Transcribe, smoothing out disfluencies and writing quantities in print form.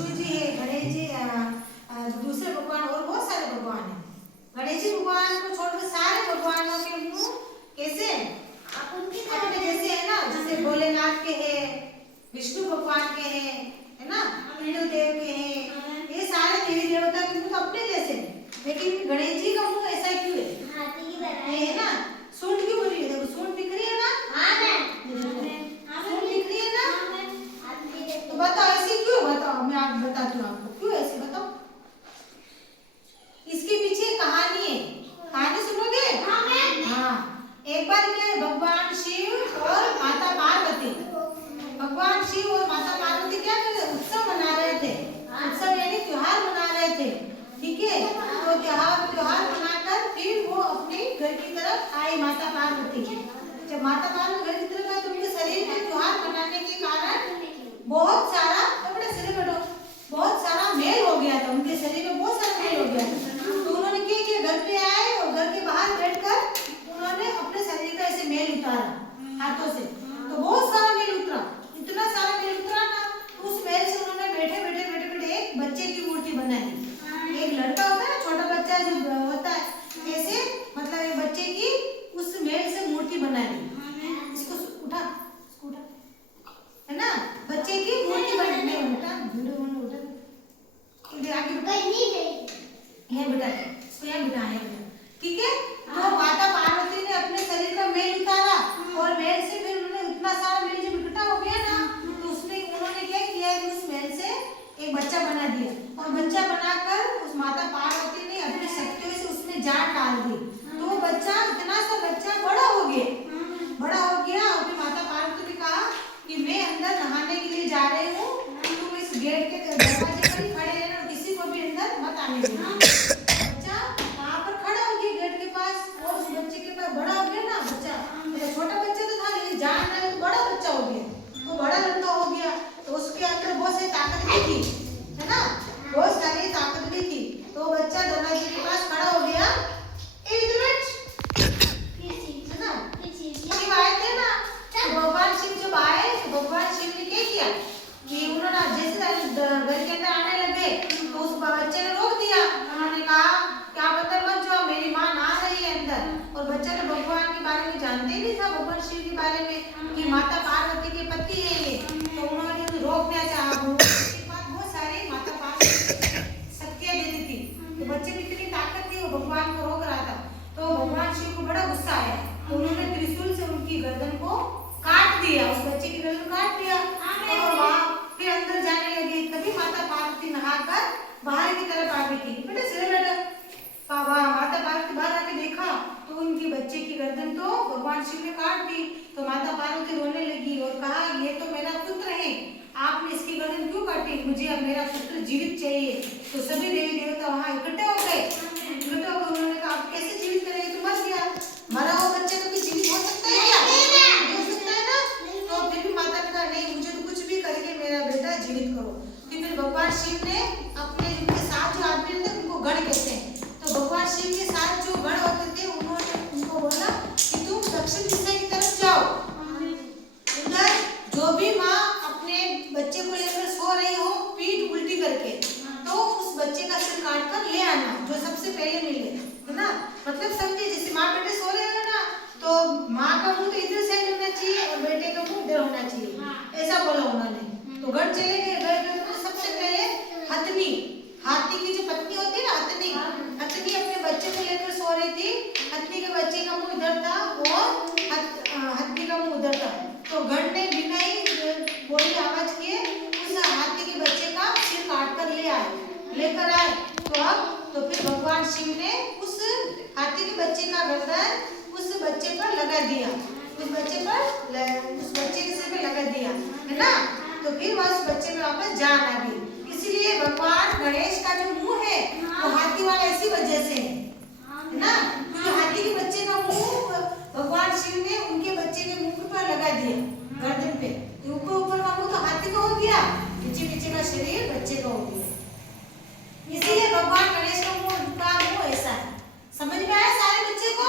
शिव जी है, गणेश जी, दूसरे भगवान और बहुत सारे भगवान हैं। गणेश जी भगवान को छोड़कर सारे भगवानों के मुंह कैसे अपने जैसे है ना, जैसे भोलेनाथ के हैं, विष्णु भगवान के हैं, है ना, हिंदू देव के हैं, ये सारे देवी देवता के मुंह तो अपने जैसे हैं, लेकिन गणेश जी का मुंह ऐसा क्यों है? हाथी की तरह है ना। सूंड क्यों बनी है? देखो सूंड दिख रही है ना। हाँ मैम, सूंड दिख रही है ना। तो बताओ ऐसे क्यों? बताओ, मैं आप बताती हूँ आपको क्यों ऐसे, बताओ। इसके पीछे कहानी है, कहानी सुनोगे? हाँ मैम। हाँ, एक बार क्या है, भगवान शिव और माता पार्वती, भगवान शिव और माता पार्वती क्या कर रहे थे? उत्सव मना रहे थे। उत्सव यानी त्योहार मना रहे थे, ठीक है। तो त्योहार मनाकर फिर वो अपने घर की तरफ आई माता पार्वती। जब माता पार्वती घर की तरफ आई तो उनके शरीर में त्योहार मनाने के कारण बहुत सारा, अपने शरीर में बहुत सारा मेल हो गया था, उनके शरीर में बहुत सारा मेल हो गया था। तो उन्होंने क्या किया, घर पे आए और घर के बाहर बैठकर उन्होंने अपने शरीर का ऐसे मेल उतारा हाथों से। तो बहुत सारा मेल उतरा, इतना सारा मेल उतरा ना, उस मेल से उन्होंने बैठे बैठे बैठे बैठे एक बच्चे की मूर्ति बनाई। एक लड़का होता है ना, छोटा बच्चा जो होता है, ऐसे मतलब एक बच्चे की उस मेल से मूर्ति बना दी। इसको उठा, इसको उठा, है ना, बच्चे की मूर्ति बनाई। नहीं उठा, वीडियो में उठा, आगे उठा, यहाँ बिठा, इसको यहाँ बिठा है, ठीक है। तो माता पार्वती ने अपने शरीर का मेल उतारा और मेल से फिर उन्होंने इतना सारा मेल जब इकट्ठा हो गया ना, तो उसमें उन्होंने क्या किया, उस मेल से एक बच्चा बना दिया और बच्चा बनाकर उस माता पार्वती ने अपनी शक्तियों से उसमें जान डाल दी। तो वो बच्चा, इतना सा बच्चा बड़ा हो गया और फिर माता पार्वती ने कहा कि मैं अंदर नहाने के लिए जा रही हूँ, तुम इस गेट के दरवाजे पर ही खड़े रहना, किसी को भी अंदर मत आने देना। बच्चा वहाँ पर खड़ा हो गया गेट के पास और उस बच्चे के पास बड़ा हो गया ना बच्चा, तो छोटा बच्चा तो था लेकिन जान डाल तो बड़ा बच्चा हो गया, तो बड़ा लड़का हो गया। तो उसके अंदर बहुत सारी ताकत भी थी, है ना, बहुत सारी ताकत भी थी। तो बच्चा दरवाजे के पास खड़ा हो गया। है ना, शिव आए थे ना, तो भगवान शिव जब आए तो भगवान शिव ने क्या किया कि उन्होंने जैसे घर के अंदर आने लगे तो उस बच्चे ने रोक दिया। उन्होंने कहा क्या अंदर मत जाओ, मेरी माँ नहा रही है अंदर। और बच्चा तो भगवान के बारे में जानते ही नहीं था, भगवान शिव के बारे में कि माता पार्वती के पति है ये, तो उन्होंने रोकना चाहा। उसके बाद बहुत सारी माता पार्वती शक्तियाँ देती थी, तो बच्चे में इतनी ताकत थी, वो भगवान को रोक रहा था। तो भगवान शिव को बड़ा गुस्सा आया, तो उन्होंने त्रिशूल से उनकी गर्दन को काट दिया, उस बच्चे की गर्दन काट दिया और वहाँ फिर अंदर जाने लगे। तभी माता पार्वती नहाकर बाहर की तरफ आ गई थी। बेटा सिर बेटा, माता पार्वती बाहर आके देखा तो उनके बच्चे की गर्दन तो भगवान शिव ने काट दी। तो माता पार्वती रोने लगी और कहा ये तो मेरा पुत्र है, आपने इसकी गर्दन क्यों काटी, मुझे अब मेरा पुत्र जीवित चाहिए। तो सभी देवी देवता वहाँ इकट्ठे हो गए। उन्होंने कहा आप कैसे जीवित करेंगे, तो मर गया, मरा हुआ बच्चा कभी जीवित हो सकता है क्या? नहीं हो सकता है ना। तो फिर भी माता ने कहा नहीं, मुझे तो कुछ भी करके मेरा बेटा जीवित करो। फिर भगवान शिव ने अपने जिनके साथ जो आदमी रहते उनको गण कहते हैं, तो भगवान शिव के साथ जो गण होते थे उन्होंने उनको बोला कि तुम दक्षिण दिशा की तरफ जाओ, उधर जो भी माँ अपने बच्चे को लेकर सो रही हो पीठ उल्टी करके, तो उस बच्चे का सिर काट कर ले आना, जो सबसे पहले मिले, है ना। मतलब समझे, जैसे माँ बेटे सो रहे हैं ना, तो माँ का मुंह तो इधर साइड होना चाहिए और बेटे का मुंह इधर होना चाहिए, ऐसा बोला उन्होंने। तो गढ़ चले गए, तो सबसे पहले हथनी, हाथी की जो पत्नी होती है ना, हथनी अपने बच्चे को लेकर सो रही थी। हथनी के बच्चे का मुंह इधर था और हथनी का मुंह उधर था। तो गढ़ ने बिना ही बोली आवाज किए उस हाथी के बच्चे का सिर काट कर लेकर आए। तो फिर भगवान शिव ने उस हाथी के बच्चे का गर्दन उस बच्चे पर लगा दिया, उस बच्चे के सिर पे लगा दिया, है ना। तो फिर वह उस बच्चे में वापस जान आ गई। इसलिए भगवान गणेश का जो मुंह है वो हाथी वाला इसी वजह से है ना, क्योंकि हाथी के बच्चे का मुंह भगवान शिव ने उनके बच्चे के मुंह पर लगा दिया, गर्दन पे। ऊपर का मुंह तो हाथी का हो गया, पीछे का शरीर बच्चे का हो गया। इसीलिए भगवान गणेश का मुंह ऐसा है। समझ में आया सारे बच्चे को?